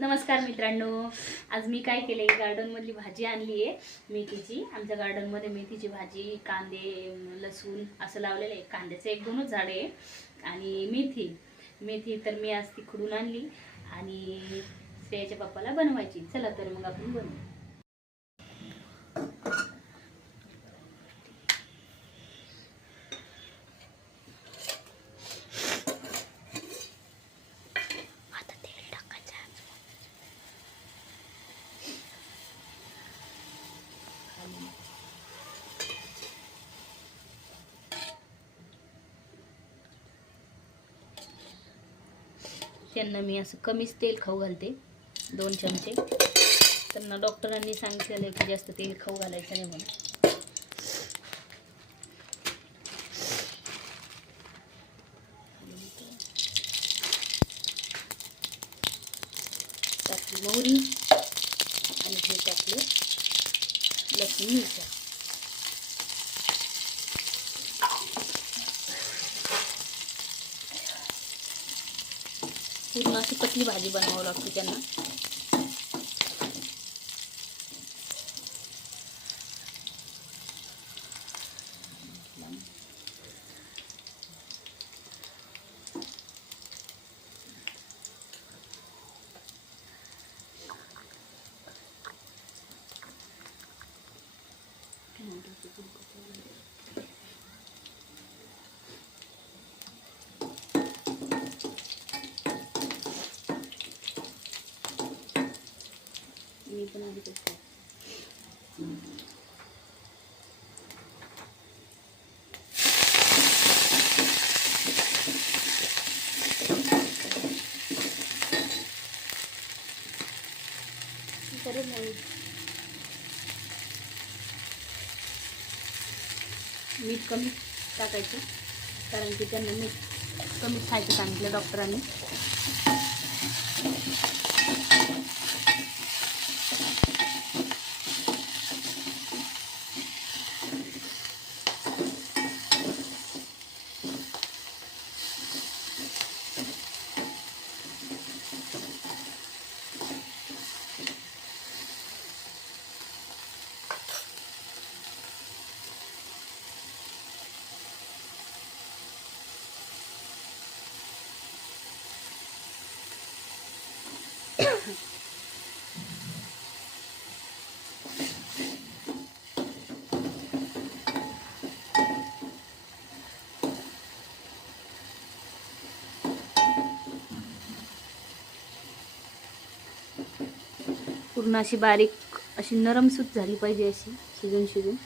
नमस्कार मित्रांनो, आज मी काय केले, गार्डन मधली भाजी आणली आहे मेथीची। आमच्या गार्डन मध्ये मेथीची भाजी, कांदे, लसूण असं लावलेलं आहे। कांद्याचे 1-2च झाडे आहे आणि मेथी तर मी आज ती खुडून आणली आणि श्रेयाच्या पप्पाला बनवायची। चला तर मग आपण बनवू। त्यांना मी असं कमीच तेल खाऊ घालते, 2 चमचे। त्यांना डॉक्टरांनी सांगितलेलं की जास्त तेल खाऊ घालायचं नाही म्हणून। टाकली मोहरी आणि हे टाकलं लसूण मिरच्या। पूर्ण अशी पतली भाजी बनवावी लागते त्यांना। मी पण आधी करते। मीठ कमी टाकायचं, कारण की त्यांना मीठ कमी खायचं सांगितलं डॉक्टरांनी। पूर्ण अशी बारीक अशी नरमसूत झाली पाहिजे, अशी शिजून